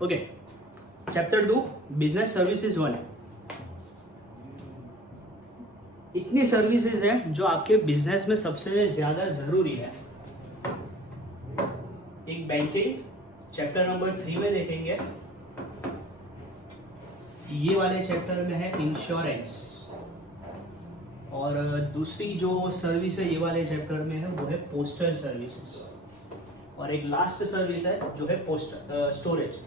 Okay, chapter 2 business services 1। इतनी services है जो आपके बिजनेस में सबसे ज्यादा जरूरी है। एक बैंकिंग, चैप्टर नंबर 3 में देखेंगे। ये वाले चैप्टर में है इंश्योरेंस, और दूसरी जो सर्विस है ये वाले चैप्टर में है वो है पोस्टल सर्विसेज, और एक लास्ट सर्विस है जो है स्टोरेज।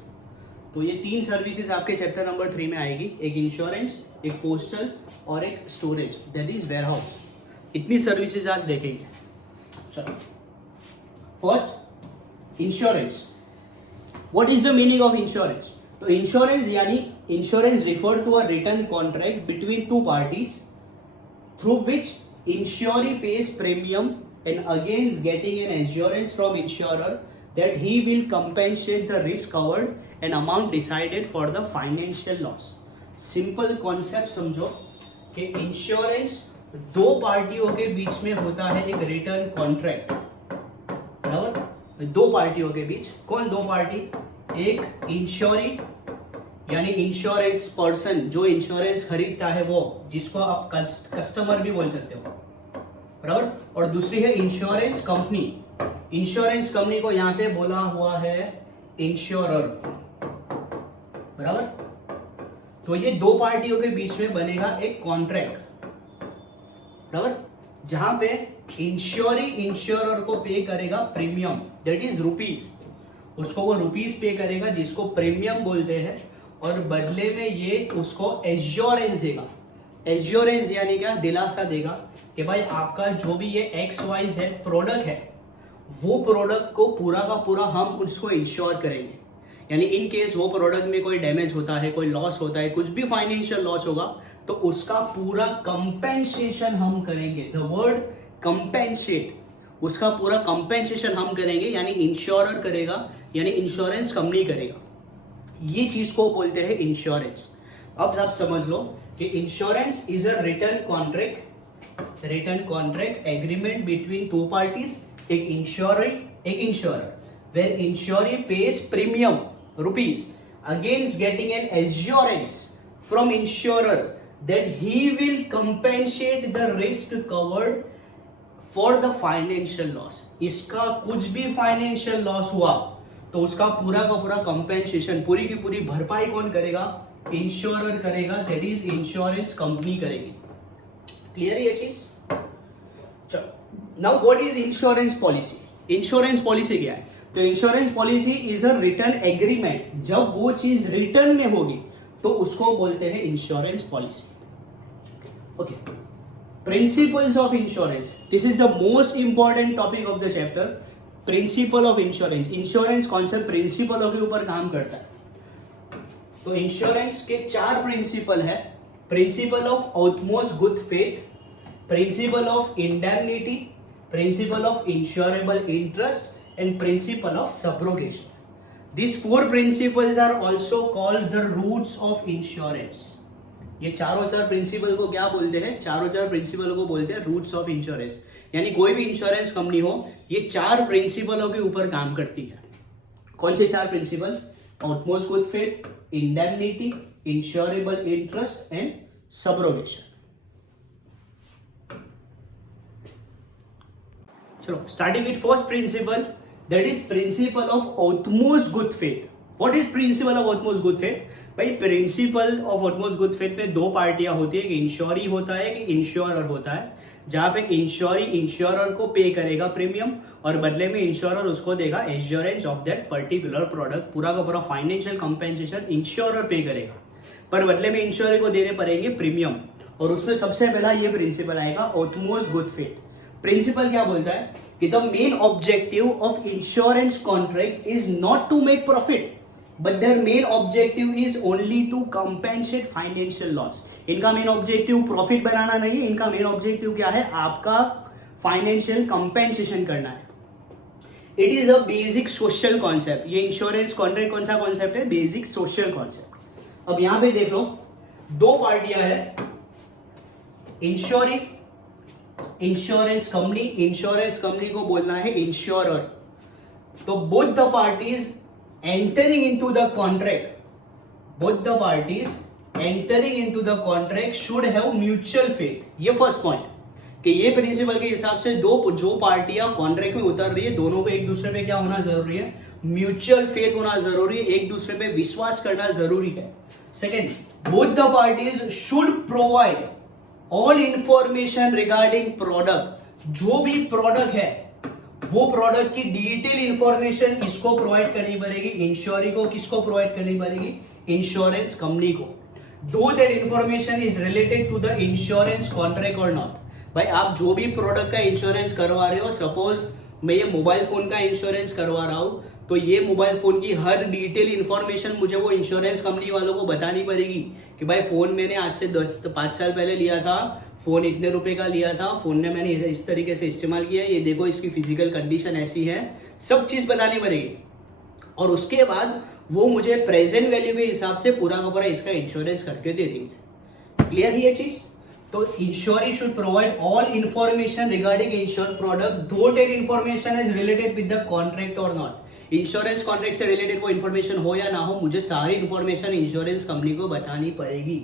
तो ये 3 सर्विसेज आपके चैप्टर नंबर 3 में आएगी, एक इंश्योरेंस, एक पोस्टल और एक storage, that is warehouse. इतनी सर्विसेज आज देखेंगे। चलो, first insurance. What is the meaning of insurance? तो इंश्योरेंस यानी insurance refer to a written contract between 2 parties through which insuree pays premium and against getting an assurance from insurer that he will compensate the risk covered and amount decided for the financial loss. Simple concept समझो कि insurance 2 पार्टियों के बीच में होता है, एक return contract, बराबर। 2 पार्टियों के बीच, कौन 2 पार्टी? एक इंश्योरी यानी इंश्योरेंस पर्सन जो इंश्योरेंस खरीदता है वो, जिसको आप कस्टमर भी बोल सकते हो, बराबर। और दूसरी है इंश्योरेंस कंपनी। इंश्योरेंस कंपनी को यहां पे बोला हुआ है इंश्योरर, बराबर। तो ये 2 पार्टियों के बीच में बनेगा एक कॉन्ट्रैक्ट, बराबर, जहां पे इंश्योरी इंश्योरर को पे करेगा प्रीमियम, दैट इज रुपीज। उसको वो रुपीज पे करेगा जिसको प्रीमियम बोलते हैं, और बदले में ये उसको एश्योरेंस देगा। एश्योरेंस यानी क्या? दिलासा देगा कि भाई आपका जो भी ये XYZ है प्रोडक्ट है, वो प्रोडक्ट को पूरा का पूरा हम उसको इंश्योर करेंगे। यानी इन केस वो प्रोडक्ट में कोई डैमेज होता है, कोई लॉस होता है, कुछ भी फाइनेंशियल लॉस होगा, तो उसका पूरा कंपेंसेशन हम करेंगे। द वर्ड कंपेंसेट, उसका पूरा कंपेंसेशन हम करेंगे, यानी इंश्योरर करेगा, यानी इंश्योरेंस कंपनी करेगा। ये चीज को बोलते हैं इंश्योरेंस। अब आप समझ लो कि insurance is a return contract agreement between 2 parties, एक insurer, where insuree pays premium rupees against getting an assurance from insurer that he will compensate the risk covered for the financial loss. इसका कुछ भी financial loss हुआ तो उसका पूरा का पूरा कंपेंसेशन, पूरी की पूरी भरपाई कौन करेगा? इंश्योरर करेगा, दैट इज इंश्योरेंस कंपनी करेगी। क्लियर है ये चीज? चलो, now what is insurance policy? Insurance policy क्या है? तो insurance policy is a return agreement. जब वो चीज रिटर्न में होगी तो उसको बोलते हैं insurance policy. Okay, principles of insurance, this is the most important topic of the chapter. Principle of insurance, insurance concept प्रिंसिपलों के ऊपर काम करता है। तो इंश्योरेंस के 4 प्रिंसिपल है। Principle of utmost good faith, principle of indemnity, principle of insurable interest and principle of subrogation. These 4 principles are also called the roots of insurance. ये चारों 4 प्रिंसिपल को क्या बोलते हैं? चारों 4 प्रिंसिपल को बोलते हैं रूट्स ऑफ इंश्योरेंस। यानी कोई भी इंश्योरेंस कंपनी हो, ये 4 प्रिंसिपलों के ऊपर काम करती है। कौन से 4 principle? Utmost good faith, indemnity, insurable interest and subrogation. चलो, starting with first principle, that is principle of utmost good faith. What is principle of utmost good faith? भाई, principle of utmost good faith में 2 पार्टियां होती है, एक इंश्योरी होता है, एक इंश्योरर होता है, जहां पे इंश्योरी इंश्योरर को पे करेगा प्रीमियम, और बदले में इंश्योरर उसको देगा assurance of that particular product. पूरा का पूरा फाइनेंशियल कंपेंसेशन इंश्योरर पे करेगा, पर बदले में इंश्योरर को देने पड़ेंगे प्रीमियम। और उसमें सबसे पहला ये प्रिंसिपल आएगा ऑटमोस्ट गुड फेथ। प्रिंसिपल क्या बोलता है कि the main objective of insurance contract is not to make profit, but their main objective is only to compensate financial loss. इनका मेन ऑब्जेक्टिव प्रॉफिट बनाना नहीं है, इनका मेन ऑब्जेक्टिव क्या है? आपका फाइनेंशियल कंपेंसेशन करना है। It is a basic social concept. ये इंश्योरेंस कॉन्ट्रैक्ट कौन सा कॉन्सेप्ट है? Basic social concept. अब यहां पे देख लो, 2 पार्टियां है, इंश्योरी, इंश्योरेंस कंपनी को बोलना है इंश्योरर। तो both the parties entering into the contract, both the parties entering into the contract should have mutual faith. ये फर्स्ट पॉइंट कि ये प्रिंसिपल के हिसाब से जो पार्टियां कॉन्ट्रैक्ट में उतर रही है दोनों को एक दूसरे पे क्या होना जरूरी है, म्यूचुअल फेथ होना जरूरी है, एक दूसरे पे विश्वास करना जरूरी है. Second, both the parties should provide all information regarding product. जो भी प्रोडक्ट है वो प्रोडक्ट की डिटेल इंफॉर्मेशन इसको प्रोवाइड करनी पड़ेगी, इंश्योरी को किसको प्रोवाइड करनी पड़ेगी, इंश्योरेंस कंपनी को. Though that information is related to the insurance contract और नॉट. भाई आप जो भी प्रोडक्ट का इंश्योरेंस करवा रहे हो, सपोज मैं ये मोबाइल फोन का इंश्योरेंस करवा रहा हूं, तो ये मोबाइल फोन की हर डिटेल इंफॉर्मेशन मुझे वो इंश्योरेंस कंपनी वालों को बतानी पड़ेगी कि भाई फोन मैंने आज से 5 साल पहले लिया था, फोन इतने रुपए का लिया था, फोन ने मैंने इस तरीके से इस्तेमाल किया, ये देखो इसकी फिजिकल कंडीशन ऐसी है, सब चीज बतानी पड़ेगी. और उसके बाद वो मुझे प्रेजेंट वैल्यू के हिसाब से पूरा का पूरा इसका इंश्योरेंस करके दे देंगे. क्लियर है ये चीज. तो insuree should provide all information regarding insure product दो टेन information is related with the contract और नॉट. इंश्योरेंस कॉन्ट्रैक्ट से रिलेटेड वो इंफॉर्मेशन हो या ना हो, मुझे सारी इंफॉर्मेशन इंश्योरेंस कंपनी को बतानी पड़ेगी.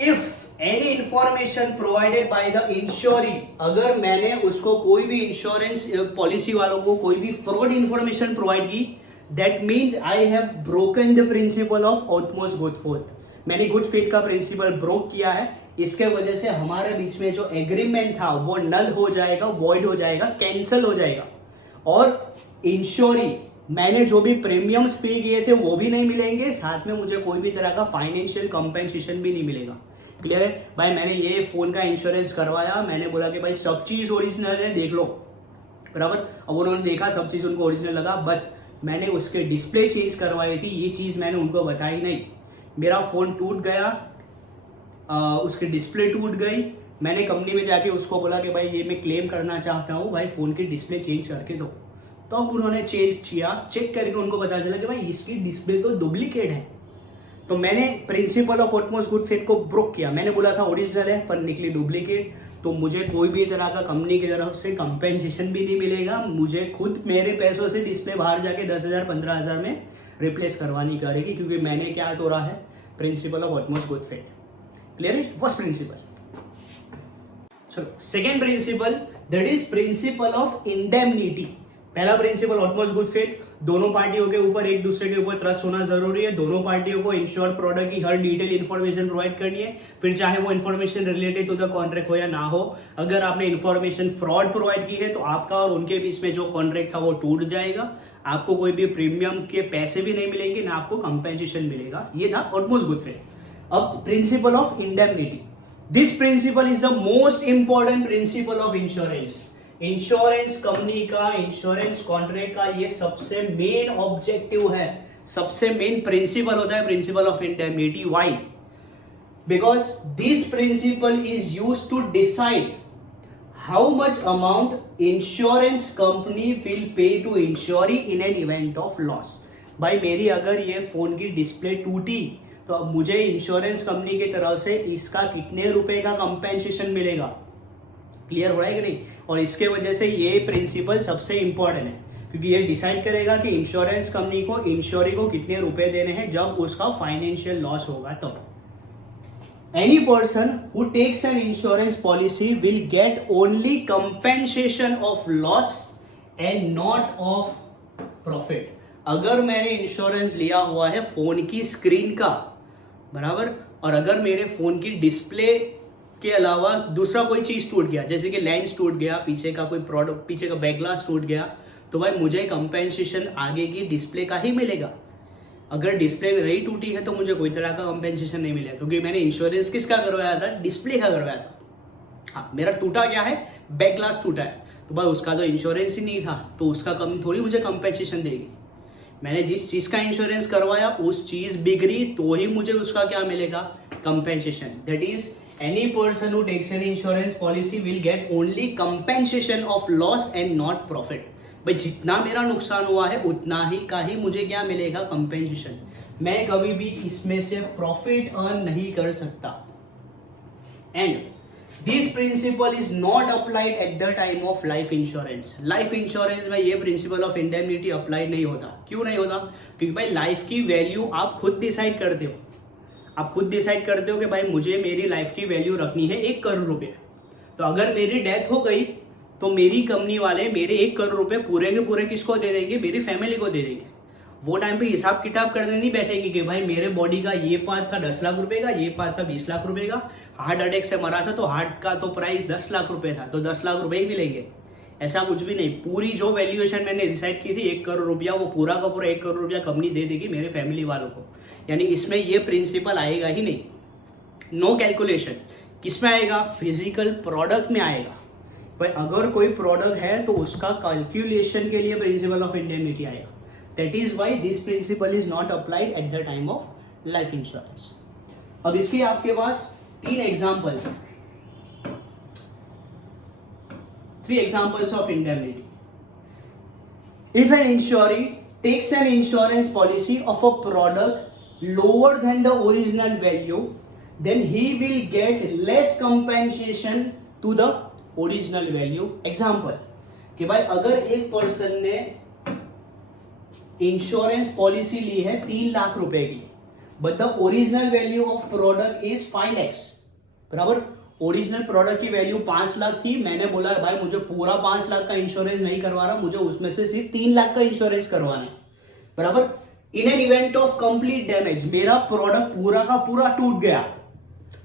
If any information provided by the इंश्योरी, अगर मैंने उसको कोई भी इंश्योरेंस पॉलिसी वालों को कोई भी फ्रॉड इंफॉर्मेशन प्रोवाइड की, that means I have broken the principle of utmost good faith. मैंने गुड फेथ का प्रिंसिपल ब्रोक किया है. इसके वजह से हमारे बीच में जो एग्रीमेंट था वो नल हो जाएगा, वॉइड हो जाएगा, कैंसिल हो जाएगा. और इंश्योरी मैंने जो भी प्रीमियम्स पे किए थे वो भी नहीं मिलेंगे, साथ में मुझे कोई भी तरह का फाइनेंशियल कंपेंसेशन भी नहीं मिलेगा. क्लियर है भाई. मैंने ये फोन का इंश्योरेंस करवाया, मैंने बोला कि भाई सब चीज ओरिजिनल है, देख लो, बराबर. अब उन्होंने देखा सब चीज उनको ओरिजिनल लगा, बट मैंने उसके डिस्प्ले चेंज करवाई थी, ये चीज मैंने उनको बताई नहीं. मेरा फोन टूट गया, उसकी डिस्प्ले टूट गई, मैंने कंपनी में जाके उसको बोला कि भाई ये मैं क्लेम करना चाहता हूँ, भाई फोन की डिस्प्ले चेंज करके दो. तो अब उन्होंने चेंज किया, चेक करके उनको पता चला कि भाई इसकी डिस्प्ले तो डुप्लीकेट है. तो मैंने principal of utmost good faith को ब्रोक किया. मैंने बोला था ओरिजिनल है पर निकली डुप्लीकेट. तो मुझे कोई भी तरह का कंपनी की तरफ से कंपेंसेशन भी नहीं मिलेगा, मुझे खुद मेरे पैसों से डिस्प्ले बाहर जाके 10,000 15,000 में रिप्लेस करवानी पड़ेगी, क्योंकि मैंने क्या तोड़ा है, principle of utmost good faith. Clear है. First principle. चलो second principle, that is principle of indemnity. पहला प्रिंसिपल ऑटमोस्ट गुड फेथ, दोनों पार्टियों के ऊपर एक दूसरे के ऊपर ट्रस्ट होना जरूरी है. दोनों पार्टियों को इंश्योर्ड प्रोडक्ट की हर डिटेल इंफॉर्मेशन प्रोवाइड करनी है, फिर चाहे वो information related to the contract हो या ना हो. अगर आपने इंफॉर्मेशन फ्रॉड प्रोवाइड की है तो आपका और उनके बीच में जो कॉन्ट्रैक्ट था वो टूट जाएगा. आपको कोई भी प्रीमियम के पैसे भी नहीं मिलेंगे, ना आपको कंपेंसेशन मिलेगा. ये था ऑटमोस्ट गुड फेथ. अब principal of indemnity. This principle is the most important principle of insurance. Insurance company का, इंश्योरेंस कॉन्ट्रैक्ट का ये सबसे मेन ऑब्जेक्टिव है, सबसे मेन प्रिंसिपल होता है principle of indemnity. Why? Because this principle is used to decide how much amount insurance company will pay to insuree in an event of loss. भाई मेरी अगर ये फोन की डिस्प्ले टूटी तो अब मुझे इंश्योरेंस कंपनी की तरफ से इसका कितने रुपए का कंपेंसेशन मिलेगा. क्लियर हो रहा है कि नहीं. और इसके वजह से ये प्रिंसिपल सबसे इंपॉर्टेंट है, क्योंकि ये डिसाइड करेगा कि इंश्योरेंस कंपनी को इंश्योरी को कितने रुपए देने हैं जब उसका फाइनेंशियल लॉस होगा. तब any person who takes an insurance policy will get only compensation of loss and not of profit. अगर मैंने इंश्योरेंस लिया हुआ है फोन की स्क्रीन का, बराबर, और अगर मेरे फोन की डिस्प्ले के अलावा दूसरा कोई चीज टूट गया, जैसे कि लेंस टूट गया, पीछे का कोई प्रोडक्ट, पीछे का बैक ग्लास टूट गया, तो भाई मुझे कंपेंसेशन आगे की डिस्प्ले का ही मिलेगा. अगर डिस्प्ले नहीं टूटी है तो मुझे कोई तरह का कंपेंसेशन नहीं मिलेगा, क्योंकि मैंने इंश्योरेंस किसका करवाया था, डिस्प्ले का करवाया था. हाँ, मेरा टूटा क्या है, बैक ग्लास टूटा है, तो भाई उसका तो इंश्योरेंस ही नहीं था, तो उसका कंपनी थोड़ी मुझे कंपेंसेशन देगी. मैंने जिस चीज का इंश्योरेंस करवाया उस चीज बिगड़ी तो ही मुझे उसका क्या मिलेगा, compensation. That is any person who takes an insurance policy will get only compensation of loss and not profit. भाई जितना मेरा नुकसान हुआ है उतना ही का ही मुझे क्या मिलेगा, कंपेंसेशन. मैं कभी भी इसमें से प्रॉफिट अर्न नहीं कर सकता. And this principle is not applied at the time of life insurance. Life insurance में ये प्रिंसिपल ऑफ इंडेमनिटी अप्लाई नहीं होता। क्यों नहीं होता? क्योंकि भाई लाइफ की वैल्यू आप खुद डिसाइड करते हो। आप खुद डिसाइड करते हो कि भाई मुझे मेरी लाइफ की वैल्यू रखनी है 1 करोड़ रुपये। तो अगर मेरी डेथ हो गई तो मेरी कंपनी वाले मेरे 1 करोड़ रुपये पूरे के पूरे किसको दे देंगे? मेरी फैमिली को दे देंगे। वो टाइम पे हिसाब किताब करने नहीं बैठेंगे कि भाई मेरे बॉडी का ये पार्ट था 10 लाख रुपए का, ये पार्ट था 20 लाख रुपए का, हार्ट अटैक से मरा था तो हार्ट का तो प्राइस 10 लाख रुपए था तो 10 लाख रुपए ही मिलेंगे। ऐसा कुछ भी नहीं। पूरी जो वैल्यूएशन मैंने डिसाइड की थी 1 करोड़ रुपया, वो पूरा का पूरा 1 करोड़ रुपया कंपनी दे देगी मेरे फैमिली वालों को। यानी इसमें ये प्रिंसिपल आएगा ही नहीं। No calculation. किस में आएगा? फिजिकल प्रोडक्ट में आएगा। भाई अगर कोई प्रोडक्ट है तो उसका कैलकुलेशन के लिए प्रिंसिपल ऑफ इंडेमनिटी आएगा। That is why this principle is not applied at the time of life insurance. अब इसके आपके पास 3 एग्जाम्पल्स हैं, 3 examples of indemnity. If an insurer takes an insurance policy of a product lower than the original value, then he will get less compensation to the original value. Example कि भाई अगर एक person ने insurance policy ली है 3 लाख रुपए की, but the original value of product is 5 lakhs, बराबर। Original product की वैल्यू 5 लाख थी। मैंने बोला भाई मुझे पूरा 5 लाख का इंश्योरेंस नहीं करवा रहा, मुझे उसमें से सिर्फ 3 लाख का इंश्योरेंस करवाना है, बराबर। इन an event of complete damage, मेरा प्रोडक्ट पूरा का पूरा टूट गया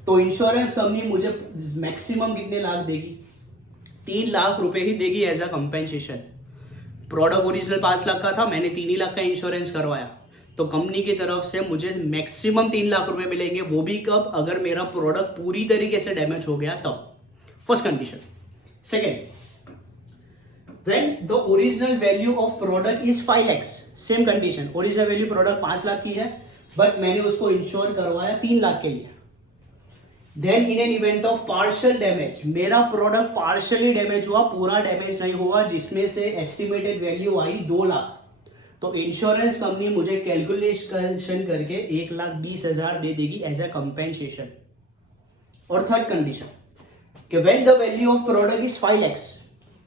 तो इंश्योरेंस कंपनी मुझे मैक्सिमम कितने लाख देगी? 3 लाख रुपए ही देगी as a compensation. Product original 5 lakh का था, मैंने 3 ही लाख का इंश्योरेंस करवाया तो कंपनी की तरफ से मुझे मैक्सिमम 3 लाख रुपए मिलेंगे। वो भी कब? अगर मेरा प्रोडक्ट पूरी तरीके से डैमेज हो गया तब। First condition. Second, when the original value of product is 5 lakhs, same condition. Original value product 5 lakh की है बट मैंने उसको इंश्योर करवाया 3 लाख के लिए। Then in an event of partial damage, मेरा प्रोडक्ट पार्शियली डैमेज हुआ, पूरा डैमेज नहीं हुआ, जिसमें से एस्टिमेटेड वैल्यू आई 2 लाख, तो इंश्योरेंस कंपनी मुझे कैलकुलेशन करके 1,20,000 दे देगी एज अ कंपेंसेशन। और थर्ड कंडीशन कि when the value of product is 5 lakhs,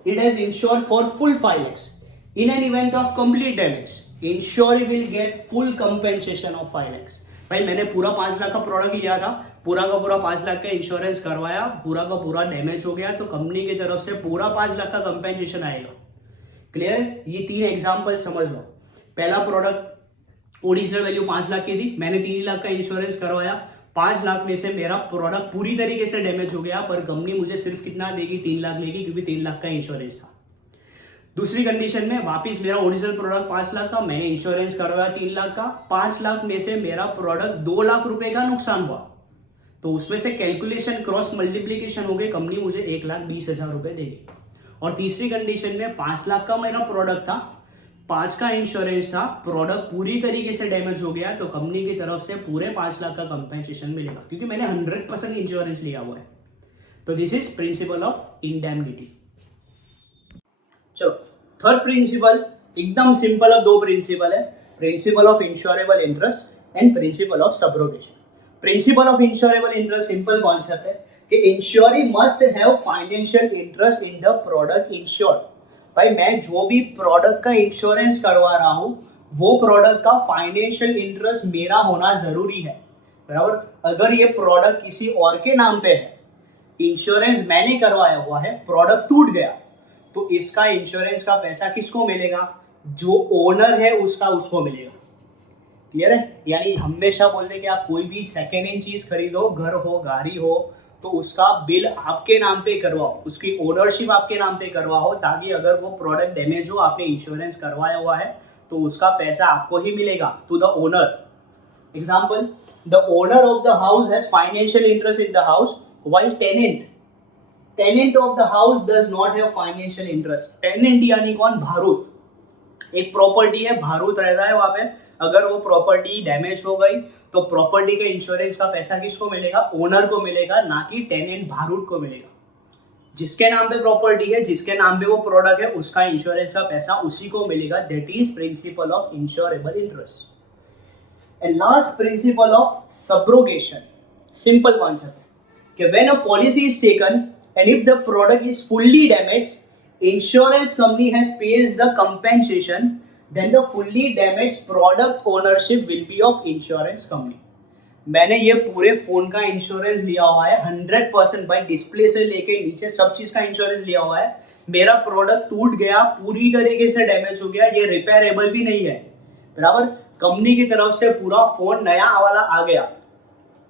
it has insured for full 5 lakhs। In an event of complete damage, ensure will get full compensation of 5 lakhs। भाई मैंने पूरा 5 लाख का product लिया था, पूरा का पूरा 5 लाख का इंश्योरेंस करवाया, पूरा का पूरा डैमेज हो गया तो कंपनी की तरफ से पूरा 5 लाख का कंपेंसेशन आएगा। क्लियर? ये 3 एग्जाम्पल समझ लो। पहला प्रोडक्ट ओरिजिनल वैल्यू 5 लाख की थी, मैंने 3 लाख का इंश्योरेंस करवाया, 5 लाख में से मेरा प्रोडक्ट पूरी तरीके से डैमेज हो गया पर कंपनी मुझे सिर्फ कितना देगी? 3 लाख देगी क्योंकि 3 लाख का इंश्योरेंस था। दूसरी कंडीशन में वापिस मेरा ओरिजिनल प्रोडक्ट 5 लाख का, मैंने इंश्योरेंस करवाया 3 लाख का, 5 लाख में से मेरा प्रोडक्ट 2 लाख रुपए का नुकसान हुआ तो उसमें से कैलकुलेशन क्रॉस मल्टीप्लीकेशन हो गई, कंपनी मुझे 1,20,000 रुपए देगी। और तीसरी कंडीशन में 5 लाख का मेरा प्रोडक्ट था, 5 का इंश्योरेंस था, प्रोडक्ट पूरी तरीके से डैमेज हो गया तो कंपनी की तरफ से पूरे 5 लाख का कंपेंसेशन मिलेगा क्योंकि मैंने 100% इंश्योरेंस लिया हुआ है। तो this is principle of indemnity. चलो थर्ड प्रिंसिपल एकदम सिंपल। अब 2 प्रिंसिपल है, principle of insurable interest and principle of subrogation. Principal of insurable interest simple concept है कि इंश्योरी must have financial interest in the product insured. भाई मैं जो भी प्रोडक्ट का इंश्योरेंस करवा रहा हूं वो प्रोडक्ट का फाइनेंशियल इंटरेस्ट मेरा होना जरूरी है, बराबर। अगर ये प्रोडक्ट किसी और के नाम पे है, इंश्योरेंस मैंने करवाया हुआ है, प्रोडक्ट टूट गया तो इसका इंश्योरेंस का पैसा किसको मिलेगा? जो ओनर है उसका उसको मिलेगा। क्लियर है? यानी हमेशा बोलते कि आप कोई भी सेकेंड हैंड चीज खरीदो, घर हो गाड़ी हो, तो उसका बिल आपके नाम पे करवाओ, उसकी ओनरशिप आपके नाम पे करवाओ ताकि अगर वो प्रोडक्ट डैमेज हो, आपने इंश्योरेंस करवाया हुआ है तो उसका पैसा आपको ही मिलेगा, to the owner. Example, the owner of the house has financial interest in the house while tenant of the house does not have financial interest. Tenant यानी कौन? भारूत। एक प्रॉपर्टी है, भारूत रहता है वहां पे, अगर वो प्रॉपर्टी डैमेज हो गई तो प्रॉपर्टी के इंश्योरेंस का पैसा किसको मिलेगा? ओनर को मिलेगा, ना कि टेनेंट भारूट को मिलेगा। जिसके नाम पे प्रॉपर्टी है, जिसके नाम पे वो प्रोडक्ट है, उसका इंश्योरेंस का पैसा उसी को मिलेगा। That is principle of insurable interest. And last principal of subrogation, simple concept है कि when a policy is taken and if the product is fully damaged, insurance company has pays the compensation, then the fully damaged product ownership will be of insurance company. मैंने ये पूरे phone का insurance लिया हुआ है 100% भाई, display से लेके नीचे सब चीज का इंश्योरेंस लिया हुआ है. मेरा प्रोडक्ट टूट गया, पूरी तरीके से डैमेज हो गया, ये रिपेयरेबल भी नहीं है, बराबर. कंपनी की तरफ से पूरा फोन नया वाला आ गया,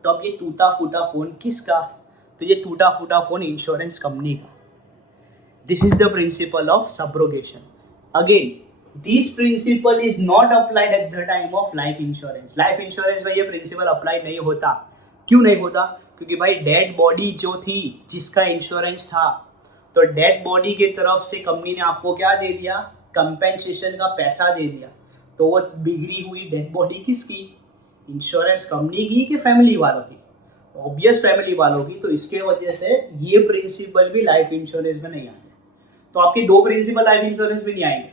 तो अब ये टूटा फूटा फोन किसका? तो ये टूटा फूटा फोन इंश्योरेंस कंपनी का. This is the principle of subrogation. Again, this principle is not applied at the time of life insurance. Life insurance में ये प्रिंसिपल अप्लाई नहीं होता. क्यों नहीं होता? क्योंकि भाई डेड बॉडी जो थी जिसका इंश्योरेंस था, तो डेड बॉडी की तरफ से कंपनी ने आपको क्या दे दिया? कंपेंसेशन का पैसा दे दिया. तो वो बिगड़ी हुई डेड बॉडी किसकी? इंश्योरेंस कंपनी की कि फैमिली वालों की? ऑब्वियस फैमिली वालों की. तो इसके वजह से ये प्रिंसिपल भी लाइफ इंश्योरेंस में नहीं आते. तो आपके दो प्रिंसिपल लाइफ इंश्योरेंस में नहीं आएंगे.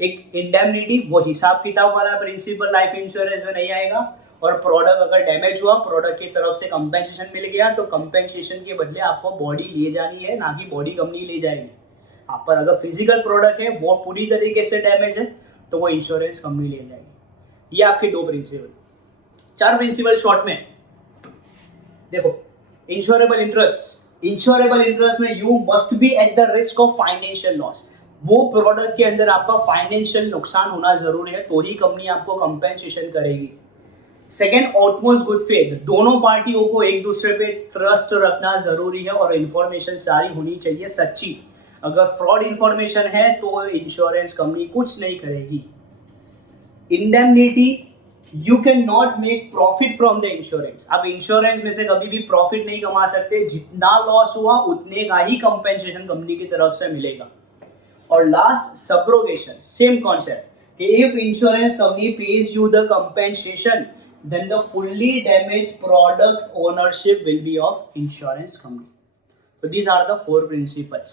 एक इंडेमनिटी, वो हिसाब किताब वाला प्रिंसिपल लाइफ इंश्योरेंस में नहीं आएगा. और प्रोडक्ट अगर डैमेज हुआ, प्रोडक्ट की तरफ से कंपेंसेशन मिल गया, तो कंपेंसेशन के बदले आपको बॉडी ले जानी है, ना कि बॉडी कंपनी ले जाएगी. आप पर अगर फिजिकल प्रोडक्ट है वो पूरी तरीके से डैमेज है, तो वो इंश्योरेंस कंपनी ले जाएगी. ये आपके दो प्रिंसिपल. चार प्रिंसिपल शॉर्ट में देखो. Insurable interest. इंश्योरेबल इंटरेस्ट में you must be at the risk of financial loss. वो प्रोडक्ट के अंदर आपका फाइनेंशियल नुकसान होना जरूरी है, तो ही कंपनी आपको कंपेंसेशन करेगी. Second, utmost good faith. दोनों पार्टियों को एक दूसरे पे ट्रस्ट रखना जरूरी है और इंफॉर्मेशन सारी होनी चाहिए सच्ची. अगर फ्रॉड इंफॉर्मेशन है तो इंश्योरेंस कंपनी कुछ नहीं करेगी. Indemnity, you can not make profit from the insurance. आप इंश्योरेंस में से कभी भी प्रॉफिट नहीं कमा सकते. जितना लॉस हुआ उतने का ही कंपेंसेशन कंपनी की तरफ से मिलेगा. और लास्ट, सब्रोगेशन. सेम कॉन्सेप्ट कि if insurance company page you the compensation, then the fully damaged product ownership will be of insurance company. So these are the four principles.